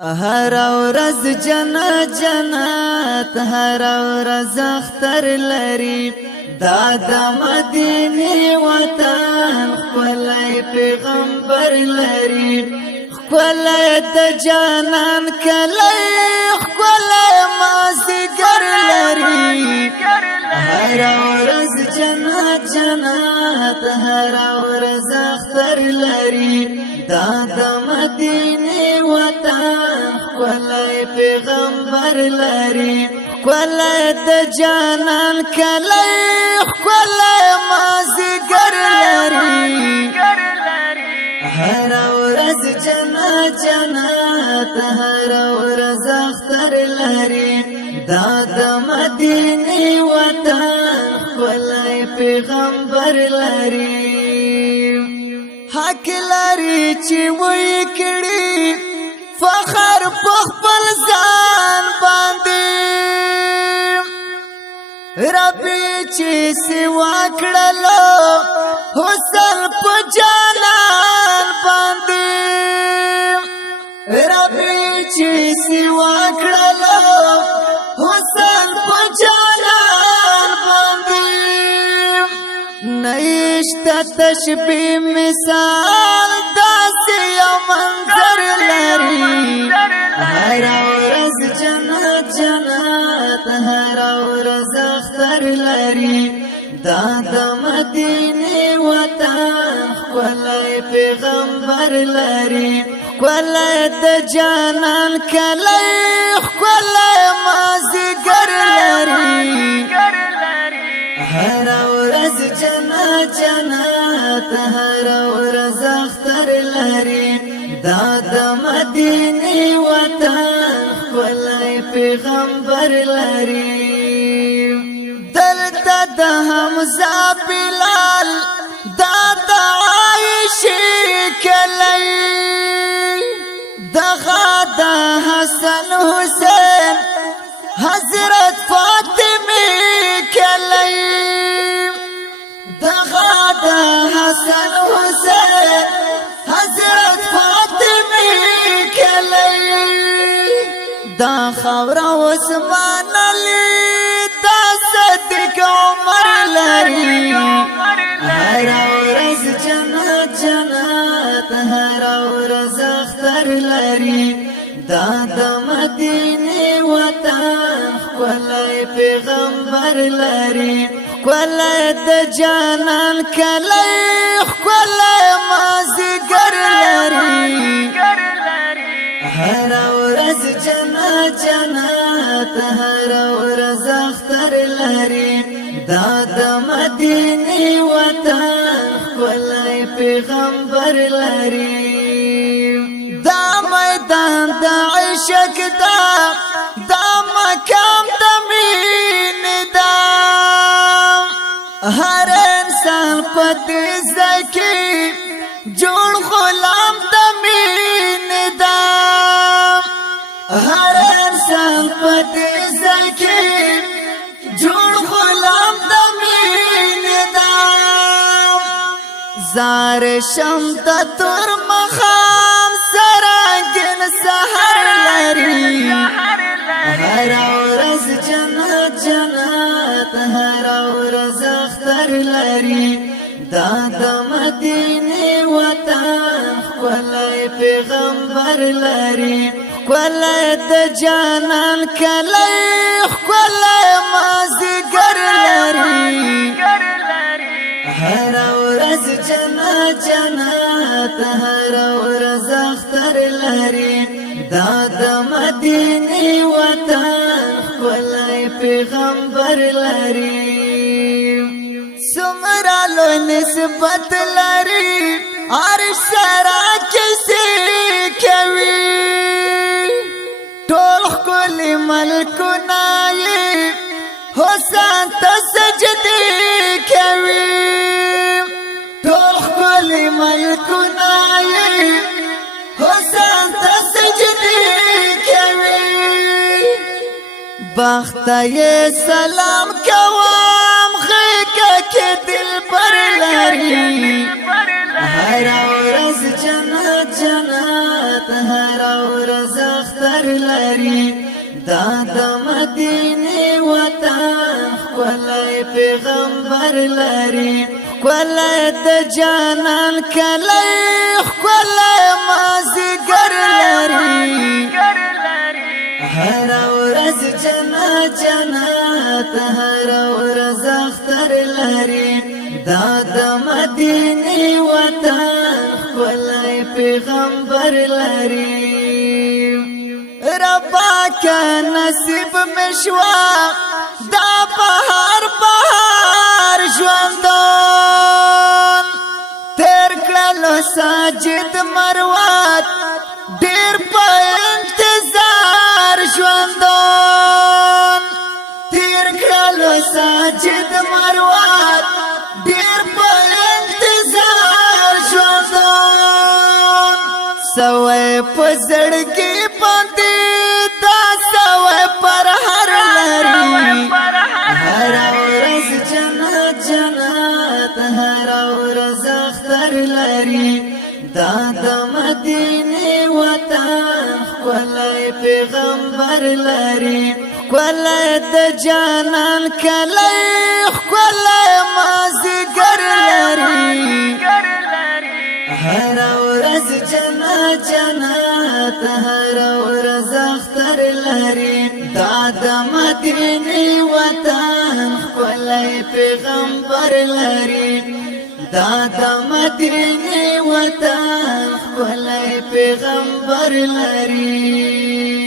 هر ورځ جنت جنت هر ورځ اختر لري دا د مدینه وطن خپلای پیغمبر لري خپلای د جانان کلی خپلای مازیګر لري هر ورځ جنت جنت هر ورځ اختر لري دا د مدینه وطن خپلای پیغمبر لري خپلای د جانان کلی خپلای مازیګر لري هر ورځ جنت جنت هر ورځ اختر لري دا د مدینه وطن خپلای پیغمبر لري حق لري چې وې کړي فخر په خپل ځان باندې ربي چې سوا کړلو حسن په جانان باندې ربي چې سوا کړلو حسن په جانان باندې نشته تشبيه مثال داسې یو منظر لري هر ورځ جنت جنت هر ورځ اختر لري دا د مدینه وطن خپلای پیغمبر لري خپلای د جانان کلی خپلای مازیګر لري هر ورځ جنت جنت هر ورځ اختر لري دا د مدینه وطن خپلای پیغمبر لري دلته د حمزه بلال دا د عائشه کلی دغه د حسن حسین حضرت فاطمه کلی دغه د حسن حسین حضرت فاطمه کلی دا خاور عثمان علی دا صدیق عمر لري هر ورځ جنت جنت هر ورځ اختر لري دا د مدینه وطن خپلای پیغمبر لري خپلای د جانان کلی خپلای مازیګر لري هر ورځ جنت جنت هر ورځ اختر لري دا د مدینه وطن خپلای پیغمبر لري دا میدان د عشق دا مقام د مینې دا هر انسان پدې ځکه جوړ غلام د مینې دا هر انسان پدې ځکه جوړ غلام د مینې دا زار شم د تور مخام سرانګن سحر لري هر ورځ جنت جنت هر ورځ اختر لري دا د مدینه وطن خپلای پیغمبر لري خپلای د جانان کلی خپلای مازیګر لري هر ورځ جنت جنت هر ورځ اختر لري دا د مدینه وطن خپلای پیغمبر لري سمرا لو نسبت لري عرش سرا کسی کوي ټول خپل ملکونه حسن ته سجدي کوي ټول خپل ملکونه حسن ته سجدي کوي بخت یې سلام کوم خېکه کې دل پر لري هر ورځ جنت جنت هر ورځ اختر لري دا د مدینه وطن ښکلی پیغمبر لري ښکلی د جانان کلی ښکلی مازدیګر لري هر ورځ جنت جنت هر ورځ اختر لري دا د مدینه وطن ښکلی پیغمبر لري ربا که نصیب مشوا دا بهار بهار ژوندون تیر کړلو ساجد مروت ډیر په انتظار ژوندون تیر کړلو ساجد مروت ډیر په انتظار ژوندون سوې په زړګي باندې دا سوې پر هر لري هر ورځ جنت جنت هر ورځ اختر لري دا د مدینه وطن ښکلی پیغمبر لري ښکلی د جانان کلی ښکلی مازدیګر لري هر ورځ جنت جنت هر ورځ اختر لري دا د مدینه وطن ښکلی پیغمبر لري دا د مدینه وطن ښکلی پیغمبر لري